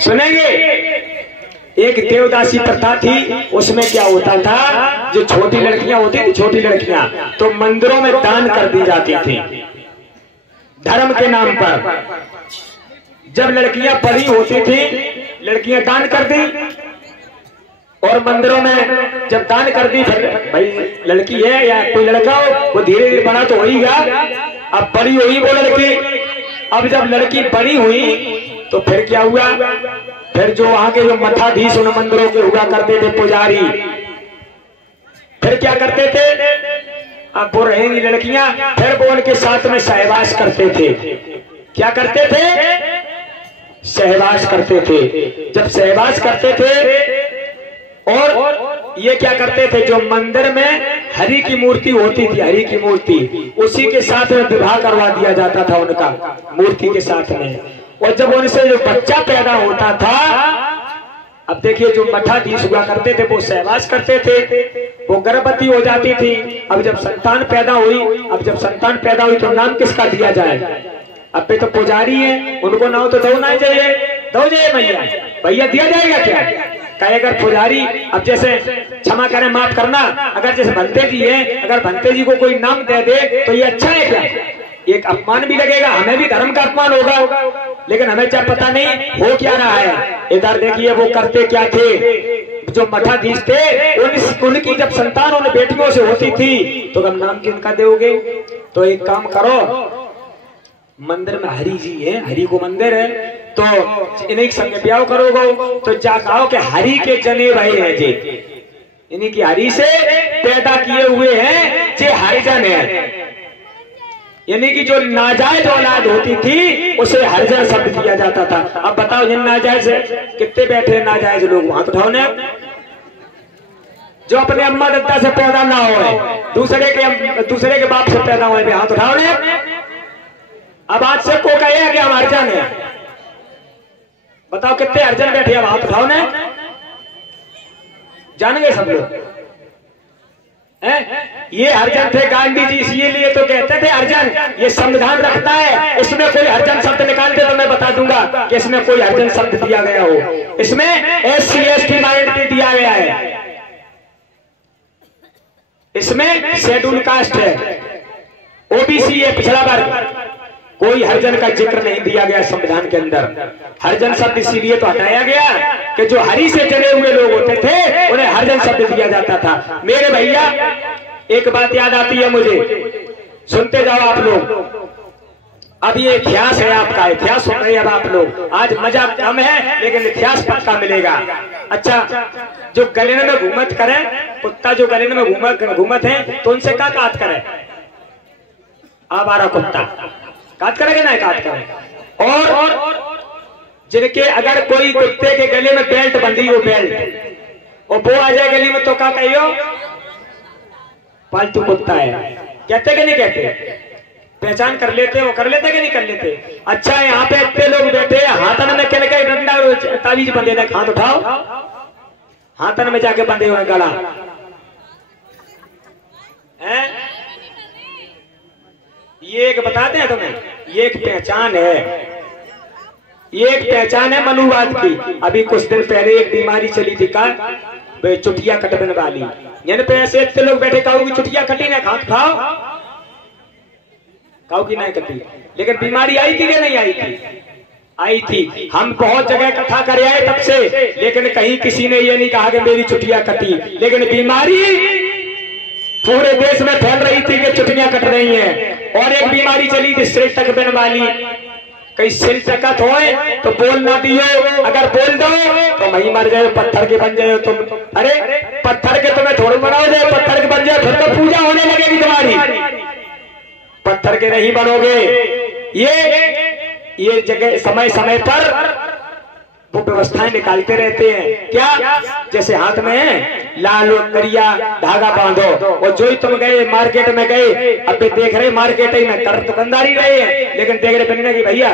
सुनेंगे। एक देवदासी प्रथा थी, उसमें क्या होता था, जो छोटी लड़कियां होती थी, छोटी लड़कियां तो मंदिरों में दान कर दी जाती थी धर्म के नाम पर। जब लड़कियां बड़ी होती थी, लड़कियां दान कर दी, और मंदिरों में जब दान कर दी, फिर भाई लड़की है या कोई लड़का हो, वो धीरे धीरे बड़ा तो होगा। अब बड़ी हुई वो लड़की, अब जब लड़की बड़ी हुई तो फिर क्या हुआ, फिर जो वहां के जो मठाधीश उन मंदिरों के हुआ करते थे, पुजारी, फिर क्या करते थे, अब वो रहेंगी लड़कियां, फिर वो उनके साथ में सहवास करते थे। क्या करते थे, सहवास करते थे। जब सहवास करते थे, और ये क्या करते थे, जो मंदिर में हरि की मूर्ति होती थी, हरि की मूर्ति, उसी के साथ में विवाह करवा दिया जाता था उनका, मूर्ति के साथ में। और जब उनसे जो बच्चा पैदा होता था, अब देखिए जो मठाधीश हुआ करते थे वो सहवास करते थे, वो गर्भवती हो जाती थी। अब जब संतान पैदा हुई, तो नाम किसका दिया जाए, अब पे तो पुजारी है, उनको नाम तो दो ना चाहिए, दो जाइए भैया दिया जाएगा क्या, कहे अगर पुजारी, अब जैसे क्षमा करें माफ करना, अगर जैसे भंते जी है, अगर भंते जी को कोई नाम दे दे तो ये अच्छा है क्या, एक अपमान भी लगेगा, हमें भी धर्म का अपमान होगा, लेकिन हमें क्या पता नहीं हो क्या रहा है। इधर देखिए वो करते क्या थे, जो मठाधीश थे, उनकी जब संतान उन बेटियों से होती थी तो कब नाम किनका दोगे, तो एक काम करो, मंदिर में हरि जी है, हरि को मंदिर है, तो इन्हीं संग ब्याह करोगे, तो जा कहो कि हरि के जने भाई है जी, इन्हीं की हरि से पैदा किए हुए हैं, जे हरिजन है। यानी कि जो नाजायज औलाद होती थी उसे हरिजन शब्द दिया जाता था। अब बताओ जिन नाजायज कितने बैठे नाजायज लोग, हाथ उठाओ ने, जो अपने अम्मा दद्दा से पैदा ना हो, दूसरे के बाप से पैदा हुए, हाथ उठाओ ने। अब आज से को कहे कि हम हरिजन है, बताओ कितने हरिजन बैठे, अब हाथ उठाओ ने, जानेंगे सब लोग। ये हरिजन थे गांधी जी, इसीलिए तो कहते थे हरिजन, ये संविधान रखता है, इसमें कोई हरिजन शब्द निकाल दे तो मैं बता दूंगा कि इसमें कोई हरिजन शब्द दिया गया हो, इसमें SC ST माइनॉरिटी दिया गया है, इसमें शेड्यूल कास्ट है, OBC है, पिछड़ा वर्ग, कोई हरिजन का जिक्र नहीं दिया गया संविधान के अंदर। हरिजन शब्द इसीलिए तो हटाया गया कि जो हरि से चले हुए लोग होते थे उन्हें हरिजन शब्द दिया जाता था। मेरे भैया एक बात याद आती है मुझे, सुनते जाओ आप लोग, अब ये इतिहास है आपका, इतिहास सुन रहे हैं अब आप लोग, आज मजा कम है लेकिन इतिहास पक्का मिलेगा। अच्छा, जो गले में घूमत करे, कुत्ता जो गले में घूमत है तो उनसे क्या काट करे, आवारा कुत्ता काट करेगा ना, काट करे। और जिनके अगर कोई कुत्ते के गले में बेल्ट बंधी हो, बेल्ट, और वो आ जाए गली में तो क्या कहियो, पालतू कुत्ता है, कहते कि नहीं कहते, पहचान कर लेते, वो कर लेते कि नहीं कर लेते। अच्छा, यहाँ पे इतने लोग बैठे, हाथन में कहने का डंडा तावीज बंधे, हाथ उठाओ, हाथन में जाके बंधे हुए गला है, ये एक बताते हैं तुम्हें, ये एक पहचान है, ये एक पहचान है मनुवाद की। अभी कुछ दिन पहले एक बीमारी चली थी का चुटिया कटने वाली, यानी पे ऐसे इतने लोग बैठे, काऊ की चुटिया कटी ना, खाओ खाओ, काऊ की नहीं कटी, लेकिन बीमारी आई थी कि नहीं आई थी, आई थी। हम बहुत जगह कथा कर आए तब से, लेकिन कहीं किसी ने ये नहीं कहा कि मेरी चुटिया कटी, लेकिन बीमारी पूरे देश में फैल रही थी कि चुटियां कट रही हैं। और एक बीमारी चली थी सिर टकबन वाली, कहीं सिर टकत हो तो बोल ना दियो, अगर बोल दो तो वही मर जाए, पत्थर के बन जाए तुम, अरे पत्थर के तुम्हें थोड़ी बनाओ जाए, पत्थर के बन जाए फिर तो पूजा होने लगेगी तुम्हारी, पत्थर के नहीं बनोगे। ये जगह समय समय पर वो व्यवस्थाएं निकालते रहते हैं, क्या जैसे हाथ में लाल करिया धागा बांधो, और जो ही तुम गए मार्केट में गए, अब देख रहे मार्केट ही में कर दुकानदारी रहे हैं, लेकिन देख रहे बनने की भैया